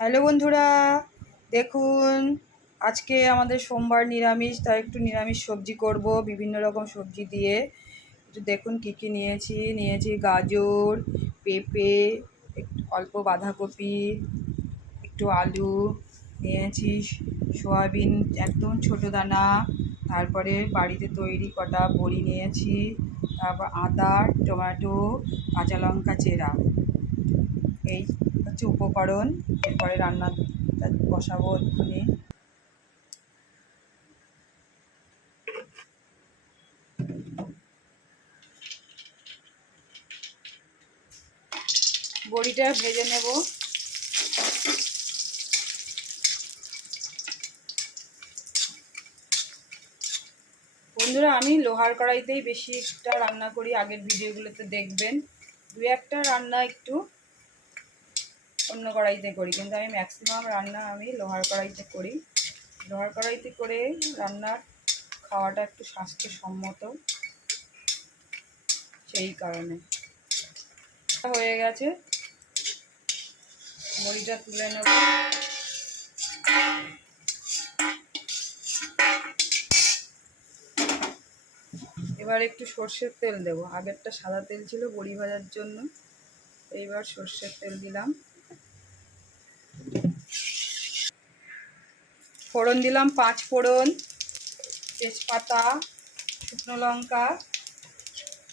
Hello বন্ধুরা, দেখুন আজকে আমাদের সোমবার নিরামিষ, তাই একটু নিরামিষ সবজি করব বিভিন্ন রকম সবজি দিয়ে। একটু দেখুন কী কী নিয়েছি গাজর, পেঁপে, একটু অল্প বাঁধাকপি, একটু আলু নিয়েছি, সয়াবিন একদম ছোটো দানা, তারপরে বাড়িতে তৈরি কটা বড়ি নিয়েছি, তারপর আদা, টমেটো, কাঁচা লঙ্কা চেরা। এই হচ্ছে উপকরণ। এরপরে রান্না বসাবো এক্ষুনি। বড়িটা ভেজে নেব। বন্ধুরা, আমি লোহার কড়াইতেই বেশিটা রান্না করি, আগের ভিডিওগুলোতে দেখবেন। দু একটা রান্না একটু অন্য কড়াইতে করি, কিন্তু আমি ম্যাক্সিমাম রান্না লোহার কড়াইতে করি। লোহার কড়াইতে করে রান্নার খাওয়াটা একটু স্বাস্থ্যসম্মত, সেই কারণে। হয়ে গেছে, বড়িটা তুলে নেব। এবার একটু সর্ষের তেল দেব। আগেরটা সাদা তেল ছিল বড়ি ভাজার জন্য, এইবার সর্ষের তেল দিলাম। ফোড়ন দিলাম 5 ফোড়ন, তেজপাতা, শুকনো লঙ্কা।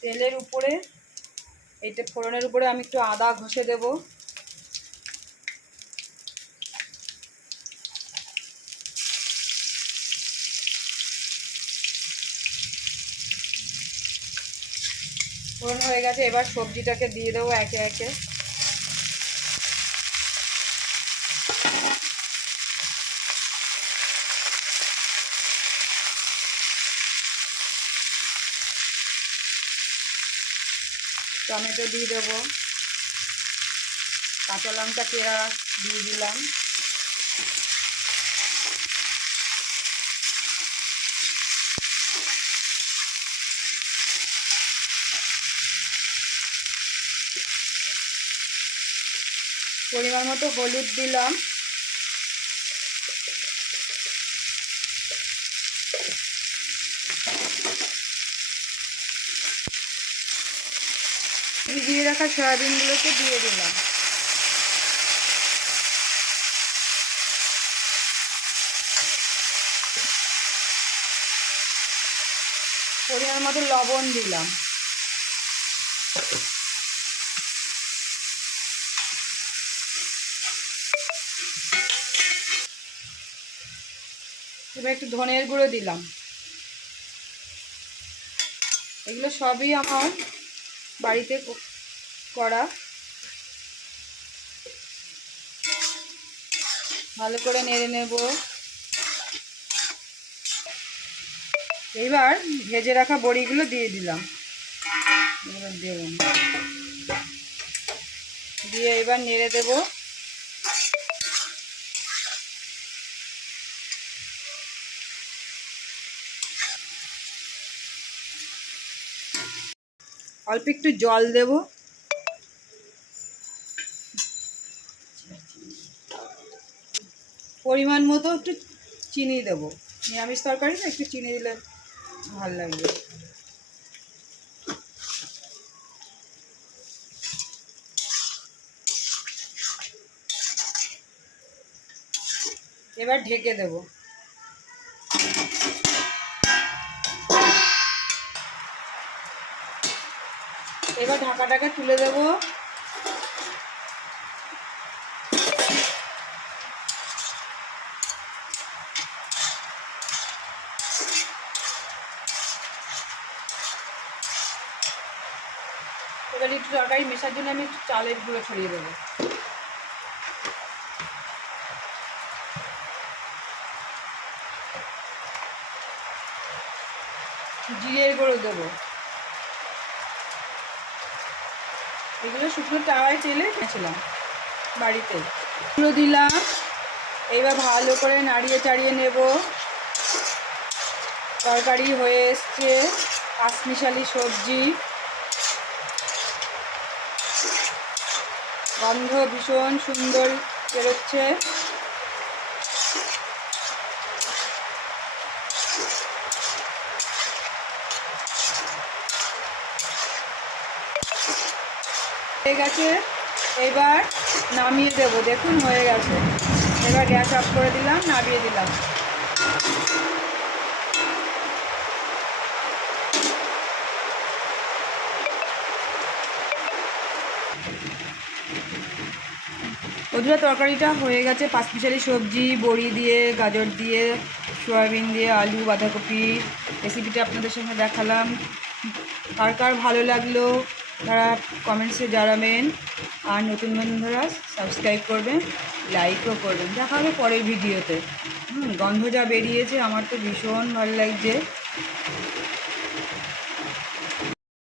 তেলের উপরে এইটা ফোড়নের উপরে আমি একটু আদা ঘষে দেব। ফোড়ন হয়ে গেছে, এবার সবজিটাকে দিয়ে দেবো একে একে। টমেটো দিয়ে দেবো, কাঁচা লঙ্কা চেরা দিয়ে দিলাম। পরিমাণ মতো হলুদ দিলাম। ভিজিয়ে রাখা সয়াবিনগুলোকে দিয়ে দিলাম। পরিমাণ মতো লবণ দিলাম। এবার একটু ধনের গুঁড়ো দিলাম। এগুলো সবই আমার বাড়িতে করা। ভালো করে নেড়ে নেব। এইবার ভেজে রাখা বড়িগুলো দিয়ে দিলাম। দিয়ে এবার নেড়ে দেব। অল্প একটু জল দেব। পরিমাণ মতো একটু চিনি দেব। নিরামিষ তরকারি না, একটু চিনি দিলে ভালো লাগবে। এবার ঢেকে দেব। এবার ঢাকাটাকে তুলে দেব। এবার একটু তরকারি মেশার জন্য আমি একটু চালের গুঁড়ো ছড়িয়ে দেবো। জিরের গুঁড়ো দেবো। এগুলো শুকনো তাওয়ায় তেলে খেয়েছিলাম বাড়িতে। এগুলো দিলাম। এইবার ভালো করে নাড়িয়ে চাড়িয়ে নেব। তরকারি হয়ে এসছে, পাঁচমিশালি সবজি, গন্ধ ভীষণ সুন্দর বেরোচ্ছে। হয়ে গেছে, এবার নামিয়ে দেবো। দেখুন হয়ে গেছে, এবার গ্যাস অফ করে দিলাম, নামিয়ে দিলাম। বন্ধুরা তরকারিটা হয়ে গেছে, পাঁচমিশালি সবজি, বড়ি দিয়ে, গাজর দিয়ে, সয়াবিন দিয়ে, আলু, বাঁধাকপি। রেসিপিটা আপনাদের সঙ্গে দেখালাম। কার কার ভালো লাগলো তারা কমেন্টসে জানাবেন, আর নতুন বন্ধুরা সাবস্ক্রাইব করবেন, লাইকও করবেন। দেখা হবে পরের ভিডিওতে। গন্ধ যা বেরিয়েছে আমার তো ভীষণ ভালো লাগছে।